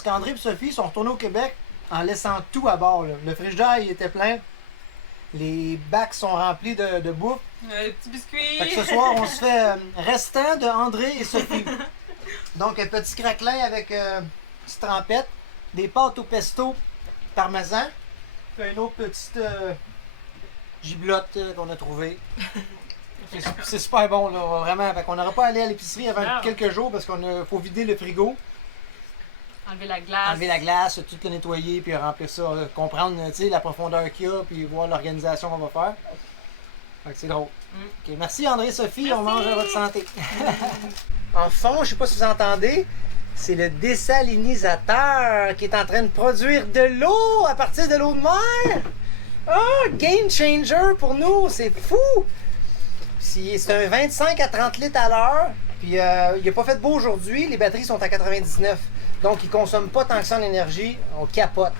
parce qu'André et Sophie sont retournés au Québec en laissant tout à bord. Là. Le frigidaire, il était plein. Les bacs sont remplis de bouffe. Les petits biscuits. Fait que ce soir, on se fait restant de André et Sophie. Donc, un petit craquelin avec petite trempette, des pâtes au pesto parmesan, puis une autre petite giblotte qu'on a trouvée. C'est super bon, là, vraiment. Fait qu'on n'aura pas allé à l'épicerie avant quelques jours parce qu'il faut vider le frigo. Enlever la glace. Enlever la glace, tout le nettoyer, puis remplir ça, comprendre la profondeur qu'il y a, puis voir l'organisation qu'on va faire. Fait que c'est drôle. Okay, merci André et Sophie, merci. On mange à votre santé. En fond, je sais pas si vous entendez, c'est le désalinisateur qui est en train de produire de l'eau à partir de l'eau de mer. Oh, game changer pour nous, c'est fou! C'est un 25 à 30 litres à l'heure, puis il n'a pas fait beau aujourd'hui, les batteries sont à 99. Donc, ils ne consomment pas tant que ça en énergie, on capote.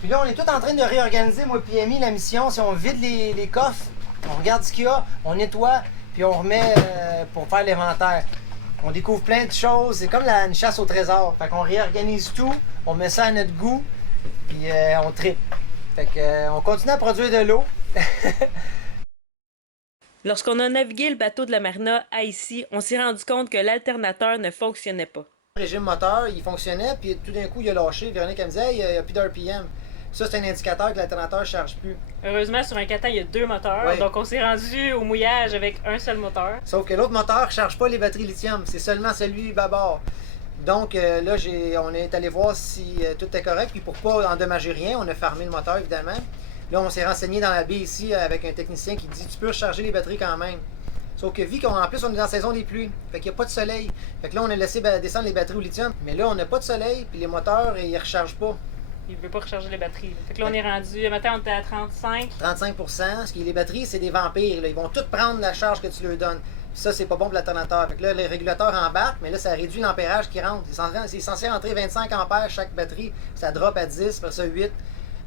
Puis là, on est tout en train de réorganiser, moi et Amy, la mission. Si on vide les coffres, on regarde ce qu'il y a, on nettoie, puis on remet pour faire l'inventaire. On découvre plein de choses, c'est comme une chasse au trésor. Fait qu'on réorganise tout, on met ça à notre goût, puis on tripe. Fait qu'on continue à produire de l'eau. Lorsqu'on a navigué le bateau de la marina à ici, on s'est rendu compte que l'alternateur ne fonctionnait pas. Le régime moteur, il fonctionnait, puis tout d'un coup, il a lâché. Véronique, elle me disait, hey, il n'y a plus d'RPM. Ça, c'est un indicateur que l'alternateur ne charge plus. Heureusement, sur un Catan, il y a 2 moteurs, oui. Donc on s'est rendu au mouillage avec un seul moteur. Sauf que l'autre moteur ne charge pas les batteries lithium, c'est seulement celui bâbord. Donc là, on est allé voir si tout est correct, puis pour pas endommager rien, on a fermé le moteur, évidemment. Là, on s'est renseigné dans la baie ici avec un technicien qui dit tu peux recharger les batteries quand même. Sauf que vu qu'en plus on est dans la saison des pluies, fait qu'il n'y a pas de soleil. Fait que là, on a laissé descendre les batteries au lithium. Mais là, on n'a pas de soleil, puis les moteurs, ils ne rechargent pas. Il ne veut pas recharger les batteries. Fait que là, on est rendu, le matin, on était à 35. 35 parce que les batteries, c'est des vampires. Là. Ils vont toutes prendre la charge que tu leur donnes. Puis ça, c'est pas bon pour l'alternateur. Fait que là, les régulateurs embarquent, mais là, ça réduit l'ampérage qui rentre. C'est censé rentrer 25 ampères chaque batterie. Ça drop à 10, après ça 8.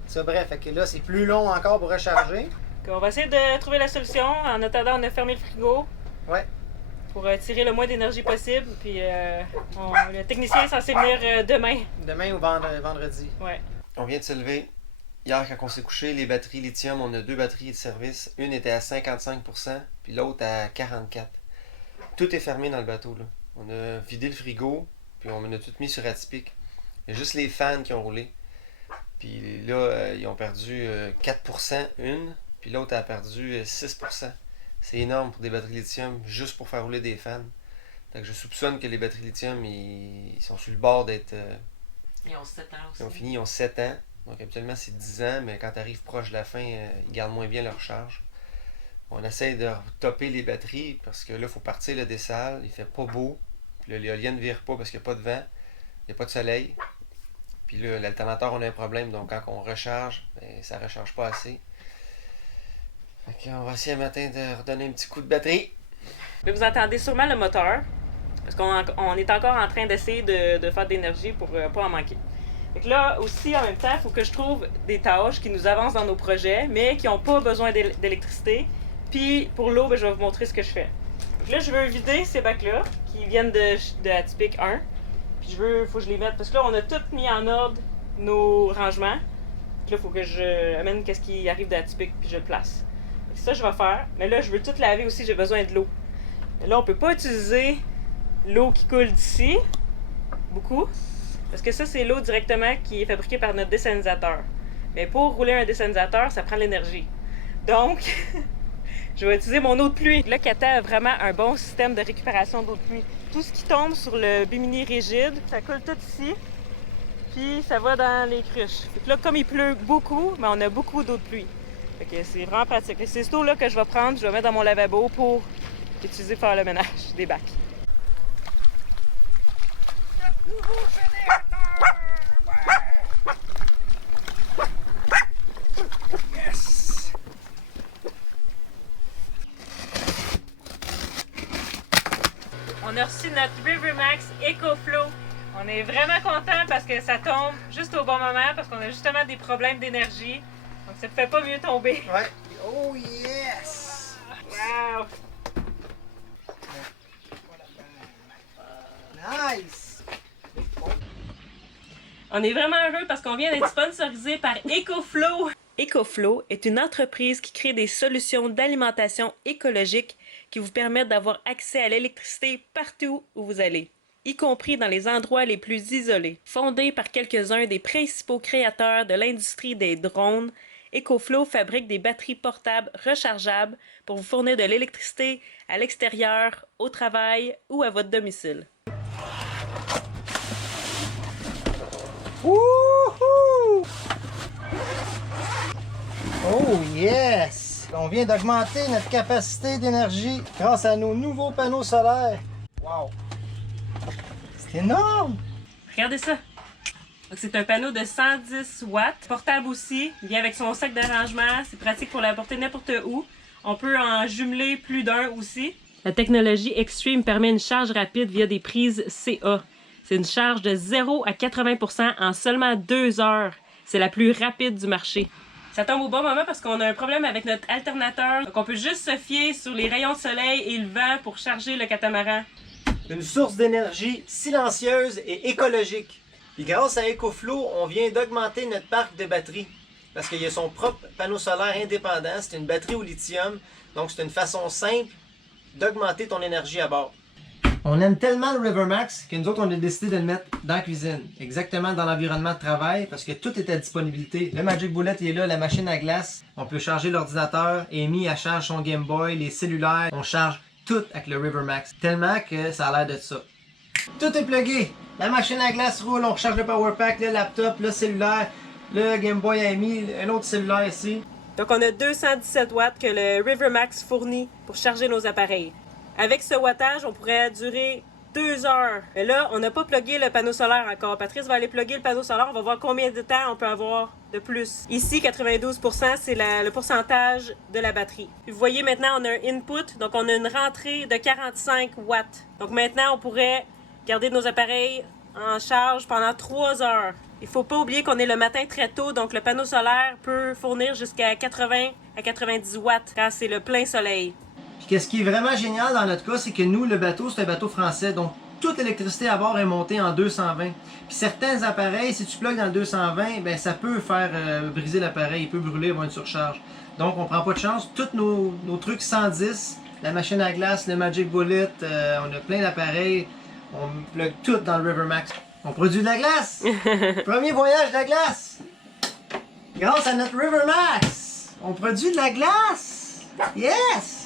Ça, bref, fait que là, c'est plus long encore pour recharger. On va essayer de trouver la solution. En attendant, on a fermé le frigo. Ouais. Pour tirer le moins d'énergie possible. Puis le technicien est censé venir demain. Demain ou vendredi. Ouais. On vient de se lever. Hier, quand on s'est couché, les batteries lithium, on a 2 batteries de service. Une était à 55%, puis l'autre à 44%. Tout est fermé dans le bateau, là. On a vidé le frigo, puis on a tout mis sur atypique. Il y a juste les fans qui ont roulé. Puis là, ils ont perdu 4% une, puis l'autre a perdu 6%. C'est énorme pour des batteries lithium, juste pour faire rouler des fans. Donc je soupçonne que les batteries lithium, ils sont sur le bord d'être... Ils ont 7 ans aussi. Ils ont fini, ils ont 7 ans. Donc habituellement c'est 10 ans, mais quand tu arrives proche de la fin, ils gardent moins bien leur charge. On essaie de topper les batteries parce que là, il faut partir le dessal, il fait pas beau. Puis là, l'éolienne ne vire pas parce qu'il n'y a pas de vent, il n'y a pas de soleil. Puis là, l'alternateur, on a un problème, donc quand on recharge, ben, ça ne recharge pas assez. Fait qu'on va essayer un matin de redonner un petit coup de batterie. Là, vous entendez sûrement le moteur, parce qu'on est encore en train d'essayer de faire de l'énergie pour pas en manquer. Fait que là, aussi, en même temps, il faut que je trouve des tâches qui nous avancent dans nos projets, mais qui n'ont pas besoin d'électricité. Puis pour l'eau, ben, je vais vous montrer ce que je fais. Donc là, je veux vider ces bacs-là, qui viennent de Atypique 1. Puis faut que je les mette, parce que là, on a tout mis en ordre nos rangements. Puis là, il faut que je amène qu'est-ce qui arrive d'Atypique, puis je le place. Et ça, je vais faire. Mais là, je veux tout laver aussi, j'ai besoin de l'eau. Là, on peut pas utiliser l'eau qui coule d'ici, beaucoup, parce que ça, c'est l'eau directement qui est fabriquée par notre désalinisateur. Mais pour rouler un désalinisateur, ça prend de l'énergie. Donc, je vais utiliser mon eau de pluie. Le Catan a vraiment un bon système de récupération d'eau de pluie. Tout ce qui tombe sur le bimini rigide, ça coule tout ici, puis ça va dans les cruches. Fait que là, comme il pleut beaucoup, mais on a beaucoup d'eau de pluie. Fait que c'est vraiment pratique. C'est cette eau-là que je vais prendre, je vais mettre dans mon lavabo pour utiliser pour faire le ménage des bacs. On a reçu notre Rivermax EcoFlow. On est vraiment content parce que ça tombe juste au bon moment parce qu'on a justement des problèmes d'énergie. Donc ça ne fait pas mieux tomber. Ouais. Oh yes! Wow! Nice! On est vraiment heureux parce qu'on vient d'être sponsorisé par EcoFlow. EcoFlow est une entreprise qui crée des solutions d'alimentation écologique qui vous permettent d'avoir accès à l'électricité partout où vous allez, y compris dans les endroits les plus isolés. Fondée par quelques-uns des principaux créateurs de l'industrie des drones, EcoFlow fabrique des batteries portables rechargeables pour vous fournir de l'électricité à l'extérieur, au travail ou à votre domicile. Wouhou! Oh yes! On vient d'augmenter notre capacité d'énergie grâce à nos nouveaux panneaux solaires. Wow! C'est énorme! Regardez ça! Donc, c'est un panneau de 110 watts, portable aussi, il vient avec son sac d'arrangement, c'est pratique pour l'apporter n'importe où. On peut en jumeler plus d'un aussi. La technologie Extreme permet une charge rapide via des prises CA. C'est une charge de 0 à 80% en seulement 2 heures. C'est la plus rapide du marché. Ça tombe au bon moment parce qu'on a un problème avec notre alternateur. Donc on peut juste se fier sur les rayons de soleil et le vent pour charger le catamaran. Une source d'énergie silencieuse et écologique. Puis grâce à EcoFlow, on vient d'augmenter notre parc de batteries. Parce qu'il y a son propre panneau solaire indépendant. C'est une batterie au lithium. Donc c'est une façon simple d'augmenter ton énergie à bord. On aime tellement le Rivermax que nous autres, on a décidé de le mettre dans la cuisine. Exactement dans l'environnement de travail parce que tout est à disponibilité. Le Magic Bullet il est là, la machine à glace. On peut charger l'ordinateur. Amy, elle charge son Game Boy, les cellulaires. On charge tout avec le Rivermax. Tellement que ça a l'air de ça. Tout est plugué. La machine à glace roule, on recharge le power pack, le laptop, le cellulaire, le Game Boy Amy, un autre cellulaire ici. Donc on a 217 watts que le Rivermax fournit pour charger nos appareils. Avec ce wattage, on pourrait durer 2 heures. Mais là, on n'a pas plugué le panneau solaire encore. Patrice va aller plugger le panneau solaire. On va voir combien de temps on peut avoir de plus. Ici, 92%, c'est le pourcentage de la batterie. Puis vous voyez maintenant, on a un input. Donc, on a une rentrée de 45 watts. Donc maintenant, on pourrait garder nos appareils en charge pendant 3 heures. Il ne faut pas oublier qu'on est le matin très tôt. Donc, le panneau solaire peut fournir jusqu'à 80 à 90 watts quand c'est le plein soleil. Puis ce qui est vraiment génial dans notre cas, c'est que nous, le bateau, c'est un bateau français. Donc, toute l'électricité à bord est montée en 220. Puis certains appareils, si tu plugues dans le 220, ben ça peut faire briser l'appareil, il peut brûler, avoir une surcharge. Donc, on prend pas de chance. Tous nos trucs 110, la machine à glace, le Magic Bullet, on a plein d'appareils. On plug tout dans le Rivermax. On produit de la glace! Premier voyage de la glace! Grâce à notre Rivermax! On produit de la glace! Yes!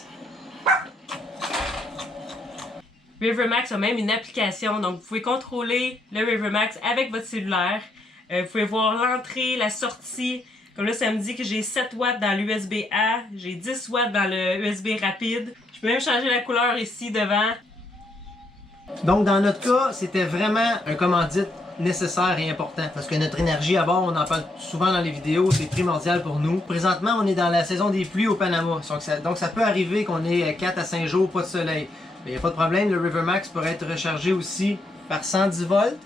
Rivermax a même une application, donc vous pouvez contrôler le Rivermax avec votre cellulaire. Vous pouvez voir l'entrée, la sortie. Comme là, ça me dit que j'ai 7 watts dans l'USB-A, j'ai 10 watts dans le USB rapide. Je peux même changer la couleur ici devant. Donc, dans notre cas, c'était vraiment un commandite nécessaire et important. Parce que notre énergie à bord, on en parle souvent dans les vidéos, c'est primordial pour nous. Présentement, on est dans la saison des pluies au Panama. Donc, ça peut arriver qu'on ait 4 à 5 jours pas de soleil. Il n'y a pas de problème, le Rivermax pourrait être rechargé aussi par 110 volts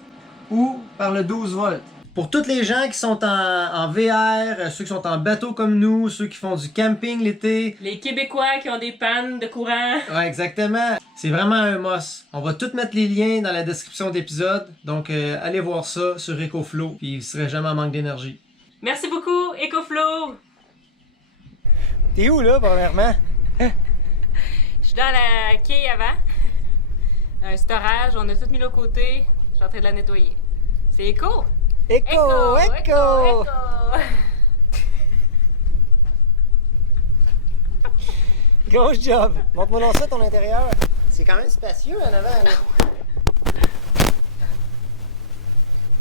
ou par le 12 volts. Pour tous les gens qui sont en VR, ceux qui sont en bateau comme nous, ceux qui font du camping l'été. Les Québécois qui ont des pannes de courant. Ouais, exactement. C'est vraiment un must. On va tout mettre les liens dans la description d'épisode. Donc, allez voir ça sur EcoFlow. Puis, vous ne serez jamais en manque d'énergie. Merci beaucoup, EcoFlow! T'es où, là, premièrement? Je suis dans la quai avant. Un storage, on a tout mis de côté. Je suis en train de la nettoyer. C'est éco! Éco! Gros job! Montre-moi donc ça, ton intérieur. C'est quand même spacieux en avant, là.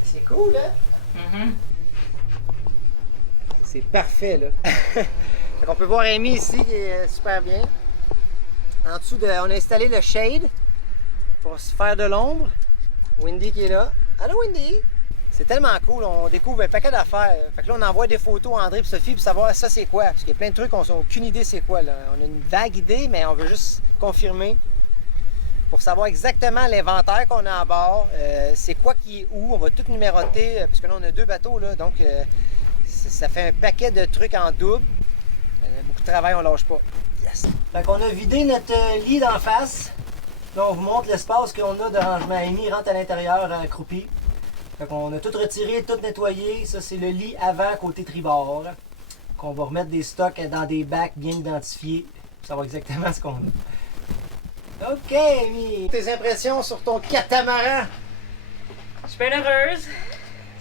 C'est cool, hein? C'est parfait, là. Donc, on peut voir Amy ici, qui est super bien. En dessous, on a installé le shade pour se faire de l'ombre. Wendy qui est là. Allô, Wendy! C'est tellement cool, on découvre un paquet d'affaires. Fait que là, on envoie des photos à André et Sophie pour savoir ça c'est quoi. Parce qu'il y a plein de trucs, on n'a aucune idée c'est quoi. Là. On a une vague idée, mais on veut juste confirmer pour savoir exactement l'inventaire qu'on a à bord. C'est quoi qui est où, on va tout numéroter. Parce que là, on a 2 bateaux, là, donc ça fait un paquet de trucs en double. Beaucoup de travail, on lâche pas. Yes! Fait qu'on a vidé notre lit d'en face. Là, on vous montre l'espace qu'on a de rangement. Amy rentre à l'intérieur accroupie. Fait qu'on a tout retiré, tout nettoyé. Ça, c'est le lit avant côté tribord. Qu'on va remettre des stocks dans des bacs bien identifiés. Pour savoir exactement ce qu'on a. OK, Amy! Tes impressions sur ton catamaran? Je suis bien heureuse.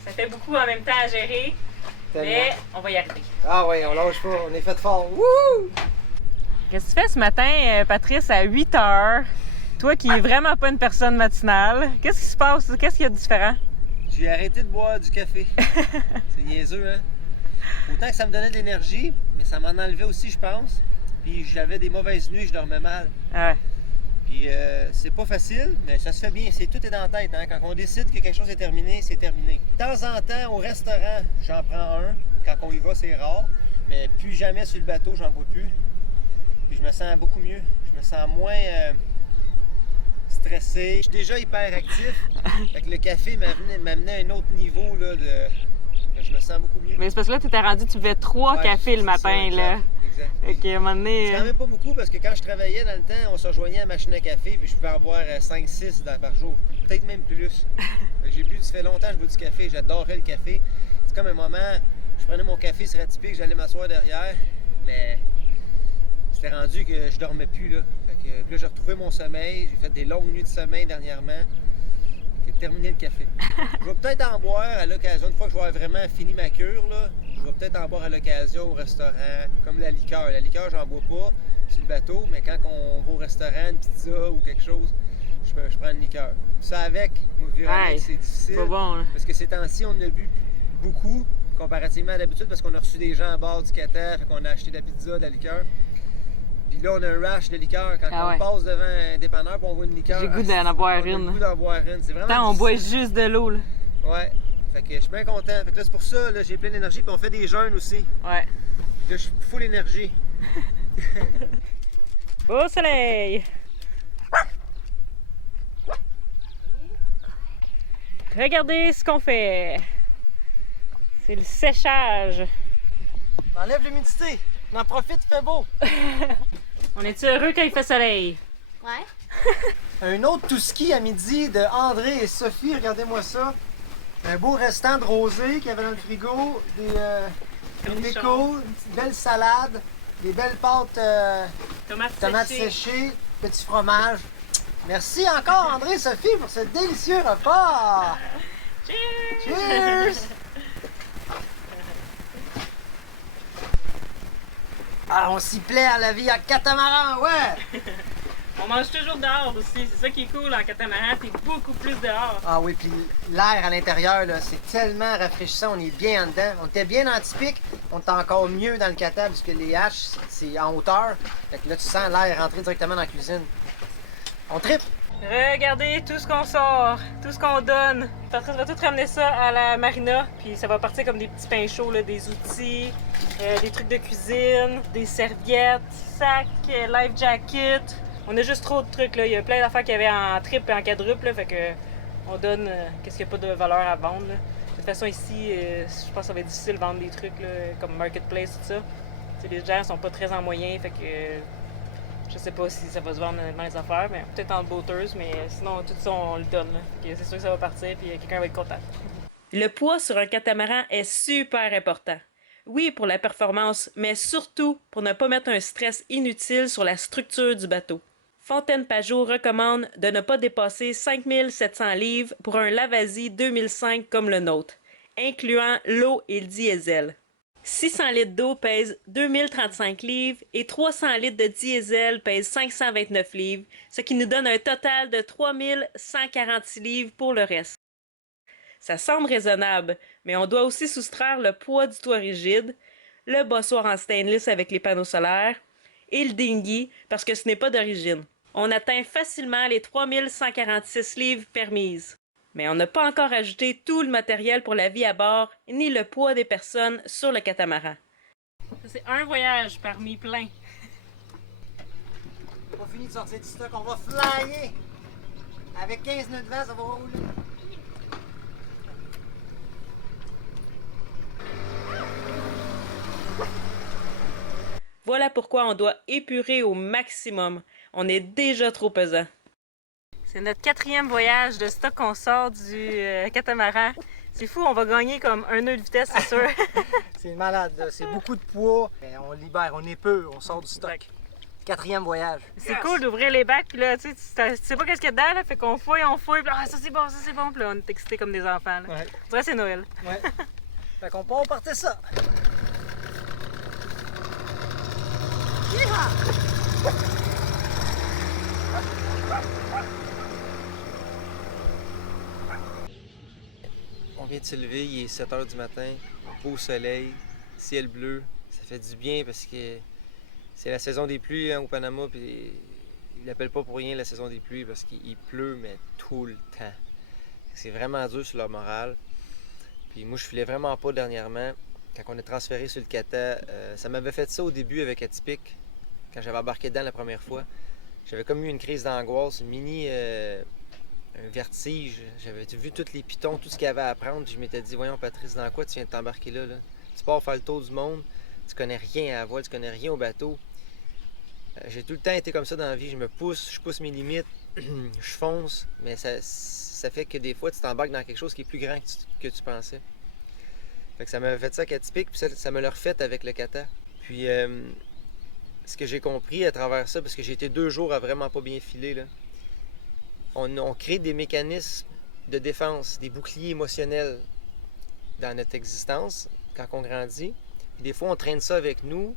Ça fait beaucoup en même temps à gérer. Mais on va y arriver. Ah oui, on lâche pas. On est fait fort. Wouh! Qu'est-ce que tu fais ce matin, Patrice, à 8 heures? Toi qui es vraiment pas une personne matinale. Qu'est-ce qui se passe? Qu'est-ce qu'il y a de différent? J'ai arrêté de boire du café. C'est niaiseux, hein? Autant que ça me donnait de l'énergie, mais ça m'en enlevait aussi, je pense. Puis j'avais des mauvaises nuits, je dormais mal. Ah ouais. Puis c'est pas facile, mais ça se fait bien. Tout est dans la tête, hein? Quand on décide que quelque chose est terminé, c'est terminé. De temps en temps, au restaurant, j'en prends un. Quand on y va, c'est rare. Mais plus jamais sur le bateau, j'en bois plus. Puis je me sens beaucoup mieux. Je me sens moins stressé. Je suis déjà hyper actif. Fait que le café m'amenait à un autre niveau là, je me sens beaucoup mieux. Mais c'est parce que là, tu étais rendu, tu buvais 3 Ouais, cafés le c'est matin, ça, exact, là. Exact. Ok, à un moment donné. C'est quand même pas beaucoup parce que quand je travaillais dans le temps, on se rejoignait à la machine à café puis je pouvais en boire 5-6 par jour. Peut-être même plus. Ça fait longtemps que je bois du café, j'adorais le café. C'est comme un moment, je prenais mon café, c'était typique, j'allais m'asseoir derrière, mais c'était rendu que je dormais plus là. Fait que là, j'ai retrouvé mon sommeil, j'ai fait des longues nuits de sommeil dernièrement. J'ai terminé le café. Je vais peut-être en boire à l'occasion, une fois que je vais avoir vraiment fini ma cure, là, je vais peut-être en boire à l'occasion au restaurant, comme la liqueur. La liqueur, j'en bois pas sur le bateau, mais quand on va au restaurant, une pizza ou quelque chose, je prends une liqueur. Ça avec, moi, Véronique, c'est difficile. Pas bon, là. Parce que ces temps-ci, on a bu beaucoup, comparativement à d'habitude, parce qu'on a reçu des gens à bord du Qatar, fait qu'on a acheté de la pizza, de la liqueur. Puis là, on a un rush de liqueur. Quand on passe devant un dépanneur et on voit une liqueur, J'ai le goût d'en avoir on a une. le goût d'en boire une. C'est vraiment Attends, on boit difficile. juste de l'eau, là. Ouais. Fait que je suis bien content. Fait que là, c'est pour ça, là, j'ai plein d'énergie. Puis on fait des jeûnes aussi. Ouais. Là, je suis full énergie. Beau soleil! Regardez ce qu'on fait. C'est le séchage. On enlève l'humidité. On en profite, il fait beau. On est-tu heureux quand il fait soleil? Ouais. Un autre tout ski à midi de André et Sophie, regardez-moi ça. Un beau restant de rosé qu'il y avait dans le frigo, des pickles, une petite belle salade, des belles pâtes tomates séchées, petit fromage. Merci encore André et Sophie pour ce délicieux repas. Cheers! Cheers! Ah, on s'y plaît à la vie en catamaran, ouais! On mange toujours dehors aussi, c'est ça qui est cool en catamaran, t'es beaucoup plus dehors. Ah oui, puis l'air à l'intérieur, là, c'est tellement rafraîchissant, on est bien en dedans. On était bien en typique, on est encore mieux dans le cata parce que les haches, c'est en hauteur. Fait que là, tu sens l'air rentrer directement dans la cuisine. On tripe! Regardez tout ce qu'on sort, tout ce qu'on donne. Patrice va tout ramener ça à la marina, puis ça va partir comme des petits pains chauds, là, des outils, des trucs de cuisine, des serviettes, sacs, life jacket. On a juste trop de trucs, là. Il y a plein d'affaires qu'il y avait en triple et en quadruple, là, fait que on donne qu'est-ce qu'il n'y a pas de valeur à vendre, là. De toute façon, ici, je pense que ça va être difficile de vendre des trucs là, comme Marketplace, tout ça. T'sais, les gens sont pas très en moyen, fait que je sais pas si ça va se vendre dans les affaires, mais peut-être en boaters, mais sinon, tout ça, on le donne, là. Fait que c'est sûr que ça va partir, puis quelqu'un va être content. Le poids sur un catamaran est super important. Oui, pour la performance, mais surtout pour ne pas mettre un stress inutile sur la structure du bateau. Fontaine Pajot recommande de ne pas dépasser 5700 livres pour un Lavazzi 2005 comme le nôtre, incluant l'eau et le diesel. 600 litres d'eau pèse 2035 livres et 300 litres de diesel pèse 529 livres, ce qui nous donne un total de 3146 livres pour le reste. Ça semble raisonnable, mais on doit aussi soustraire le poids du toit rigide, le bossoir en stainless avec les panneaux solaires et le dinghy parce que ce n'est pas d'origine. On atteint facilement les 3146 livres permises. Mais on n'a pas encore ajouté tout le matériel pour la vie à bord, ni le poids des personnes sur le catamaran. C'est un voyage parmi plein. On n'a pas fini de sortir du stock, on va flyer! Avec 15 nœuds de vent, ça va rouler. Voilà pourquoi on doit épurer au maximum. On est déjà trop pesant. C'est notre 4e voyage de stock qu'on sort du catamaran. C'est fou, on va gagner comme un nœud de vitesse, c'est sûr. C'est malade, là. C'est beaucoup de poids. Mais on libère, on est peu, on sort du stock. Exact. 4e voyage. C'est cool d'ouvrir les bacs, puis là, tu sais pas qu'est-ce qu'il y a dedans, là, fait qu'on fouille, puis là, ah, ça c'est bon, puis là, on est excités comme des enfants. Là. Ouais. On dirait que c'est Noël. Ouais. Fait qu'on part partir ça. On vient de se lever, il est 7 h du matin, beau soleil, ciel bleu. Ça fait du bien parce que c'est la saison des pluies hein, au Panama. Puis ils l'appellent pas pour rien la saison des pluies parce qu'il pleut, mais tout le temps. C'est vraiment dur sur leur morale. Puis moi, je filais vraiment pas dernièrement. Quand on est transféré sur le Cata, ça m'avait fait ça au début avec Atypique, quand j'avais embarqué dedans la première fois. J'avais comme eu une crise d'angoisse, un vertige. J'avais vu tous les pitons, tout ce qu'il y avait à apprendre. Puis je m'étais dit, voyons Patrice, dans quoi tu viens de t'embarquer là? Tu pars faire le tour du monde, tu connais rien à la voile, tu connais rien au bateau. J'ai tout le temps été comme ça dans la vie. Je pousse mes limites, je fonce, mais ça fait que des fois, tu t'embarques dans quelque chose qui est plus grand que tu pensais. Fait que ça m'avait fait ça avec Atypique, puis ça me l'a refait avec le kata. Puis, ce que j'ai compris à travers ça, parce que j'ai été 2 jours à vraiment pas bien filer, là, on crée des mécanismes de défense, des boucliers émotionnels dans notre existence quand on grandit. Puis des fois, on traîne ça avec nous,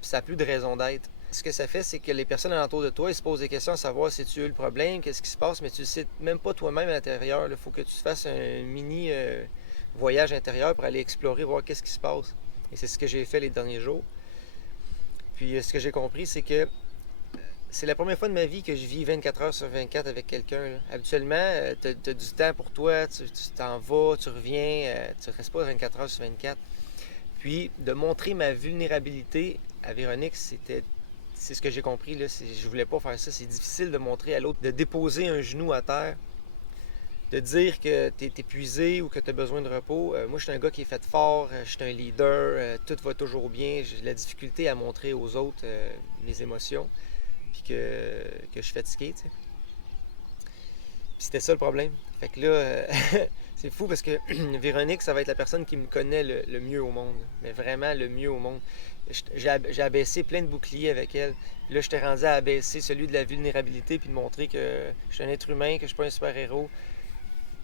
puis ça n'a plus de raison d'être. Ce que ça fait, c'est que les personnes alentour de toi, ils se posent des questions à savoir si tu as eu le problème, qu'est-ce qui se passe, mais tu ne sais même pas toi-même à l'intérieur. Il faut que tu fasses un mini voyage intérieur pour aller explorer, voir qu'est-ce qui se passe. Et c'est ce que j'ai fait les derniers jours. Puis ce que j'ai compris, c'est que c'est la première fois de ma vie que je vis 24 heures sur 24 avec quelqu'un. Là. Habituellement, tu as du temps pour toi, tu t'en vas, tu reviens, tu ne restes pas 24 heures sur 24. Puis de montrer ma vulnérabilité à Véronique, c'est ce que j'ai compris. Là. Je voulais pas faire ça. C'est difficile de montrer à l'autre, de déposer un genou à terre, de dire que tu es épuisé ou que tu as besoin de repos. Moi, je suis un gars qui est fait fort, je suis un leader, tout va toujours bien. J'ai de la difficulté à montrer aux autres mes émotions, puis que je suis fatigué. Tu sais. Puis c'était ça le problème. Fait que là, c'est fou parce que Véronique, ça va être la personne qui me connaît le mieux au monde. Mais vraiment le mieux au monde. J'ai abaissé plein de boucliers avec elle. Puis là, je t'ai rendu à abaisser celui de la vulnérabilité puis de montrer que je suis un être humain, que je suis pas un super-héros.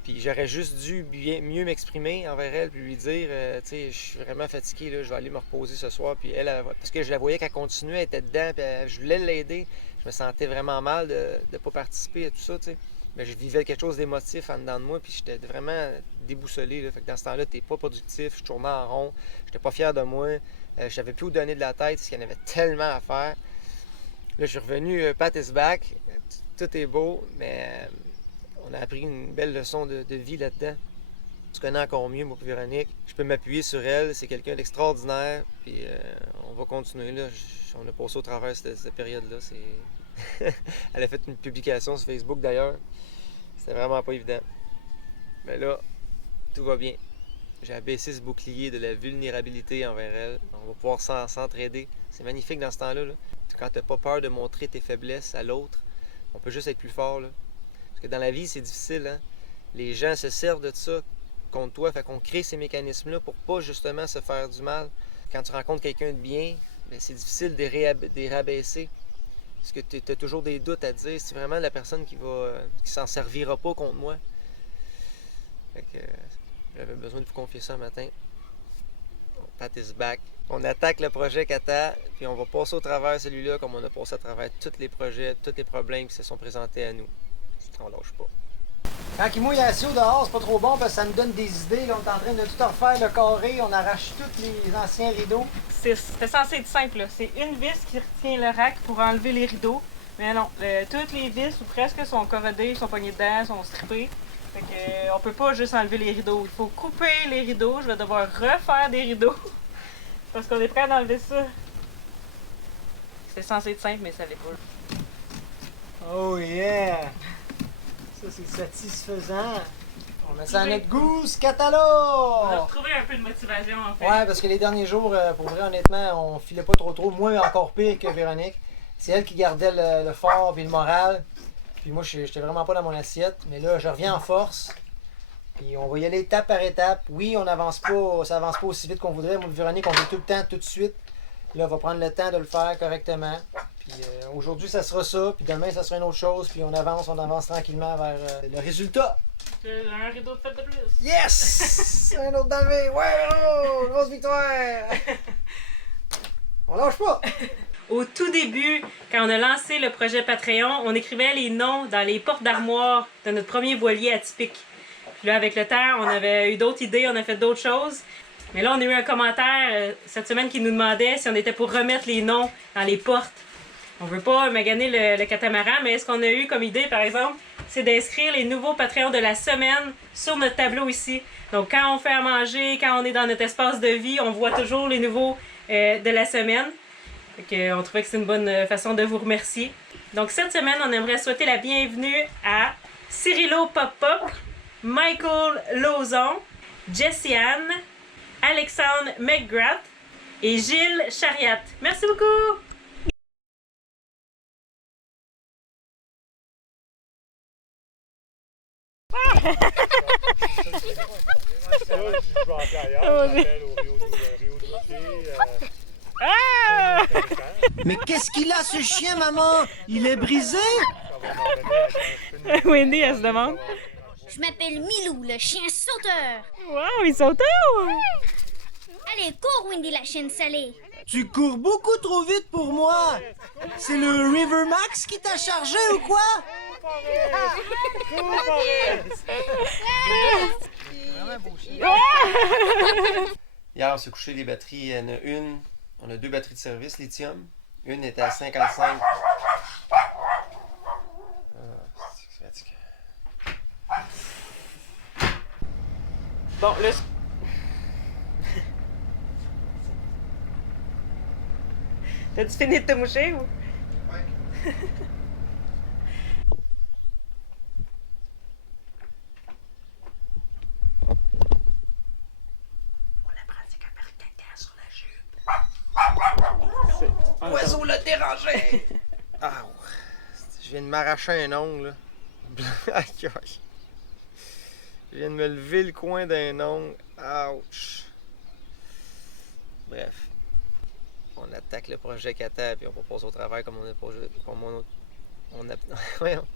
Puis j'aurais juste dû mieux m'exprimer envers elle puis lui dire, tu sais, je suis vraiment fatigué, là, je vais aller me reposer ce soir. Puis elle, parce que je la voyais qu'elle continuait, elle était dedans, puis je voulais l'aider. Je me sentais vraiment mal de ne pas participer à tout ça, tu sais. Mais je vivais quelque chose d'émotif en dedans de moi, puis j'étais vraiment déboussolé. Là. Fait que dans ce temps-là, t'es pas productif, je tournais en rond, j'étais pas fier de moi, je savais plus où donner de la tête, parce qu'il y en avait tellement à faire. Là, je suis revenu, Pat is back, tout est beau, mais on a appris une belle leçon de vie là-dedans. Tu connais encore mieux, moi, Véronique. Je peux m'appuyer sur elle, c'est quelqu'un d'extraordinaire, puis on va continuer. Là. On a passé au travers cette période-là. Elle a fait une publication sur Facebook d'ailleurs. C'était vraiment pas évident. Mais là, tout va bien. J'ai abaissé ce bouclier de la vulnérabilité envers elle. On va pouvoir s'entraider. C'est magnifique dans ce temps-là. Là. Quand tu n'as pas peur de montrer tes faiblesses à l'autre, on peut juste être plus fort. Là. Parce que dans la vie, c'est difficile. Hein? Les gens se servent de ça contre toi. Fait qu'on crée ces mécanismes-là pour pas justement se faire du mal. Quand tu rencontres quelqu'un de bien, bien, c'est difficile de les rabaisser. Parce que tu as toujours des doutes à dire. C'est vraiment la personne qui s'en servira pas contre moi. Fait que j'avais besoin de vous confier ça un matin. Pat is back. On attaque le projet Kata, puis on va passer au travers celui-là comme on a passé à travers tous les projets, tous les problèmes qui se sont présentés à nous. On lâche pas. Quand il mouille assez au dehors, c'est pas trop bon parce que ça nous donne des idées. Là, on est en train de tout refaire le carré, on arrache tous les anciens rideaux. C'était censé être simple. Là. C'est une vis qui retient le rack pour enlever les rideaux. Mais non, toutes les vis ou presque sont corrodées, sont pognées dedans, sont strippées. Fait que, on peut pas juste enlever les rideaux. Il faut couper les rideaux. Je vais devoir refaire des rideaux. Parce qu'on est prêt à enlever ça. C'était censé être simple, mais ça l'est pas. Oh yeah! Ça, c'est satisfaisant. On met ça à notre goose catalogue! On a retrouvé un peu de motivation, en fait. Ouais, parce que les derniers jours, pour vrai, honnêtement, on filait pas trop. Moi, encore pire que Véronique. C'est elle qui gardait le fort et le moral. puis moi, j'étais vraiment pas dans mon assiette. Mais là, je reviens en force. Puis on va y aller étape par étape. Oui, ça avance pas aussi vite qu'on voudrait. Moi, Véronique, on veut tout le temps, tout de suite. Là, on va prendre le temps de le faire correctement. Puis aujourd'hui, ça sera ça. Puis demain, ça sera une autre chose. Puis on avance tranquillement vers le résultat. J'ai un rideau de fête de plus. Yes! Un autre d'enlevé. Ouais, bravo! Grosse victoire! On lâche pas! Au tout début, quand on a lancé le projet Patreon, on écrivait les noms dans les portes d'armoire de notre premier voilier atypique. Puis là, avec le temps, on avait eu d'autres idées, on a fait d'autres choses. Mais là, on a eu un commentaire cette semaine qui nous demandait si on était pour remettre les noms dans les portes. On veut pas maganer le catamaran, mais ce qu'on a eu comme idée, par exemple, c'est d'inscrire les nouveaux Patreons de la semaine sur notre tableau ici. Donc, quand on fait à manger, quand on est dans notre espace de vie, on voit toujours les nouveaux de la semaine. Fait que, on trouvait que c'est une bonne façon de vous remercier. Donc, cette semaine, on aimerait souhaiter la bienvenue à Cyrilo Pop-Pop, Michael Lauzon, Jessie-Anne, Alexandre McGrath et Gilles Chariat. Merci beaucoup! Je vais en ailleurs, j'appelle au Rio Duché. Ah! Mais qu'est-ce qu'il a, ce chien, maman? Il est brisé? Ça va m'en venir Wendy, elle se demande. Je m'appelle Milou, le chien sauteur. Wow, ils sont où? Allez, cours, Wendy, la chienne salée. Tu cours beaucoup trop vite pour moi! C'est le River Max qui t'a chargé ou quoi? Hier, on s'est couché, les batteries, il y en a une. On a deux batteries de service lithium. Une était à 55. C'est fatigant. Bon, là. T'as-tu fini de te moucher ou? L'oiseau l'a dérangé! Ah, je viens de m'arracher un ongle. Aïe, aïe. Je viens de me lever le coin d'un ongle. Ouch. Bref. On attaque le projet Kata puis on propose au travail comme on a posé. Comme on a. Voyons.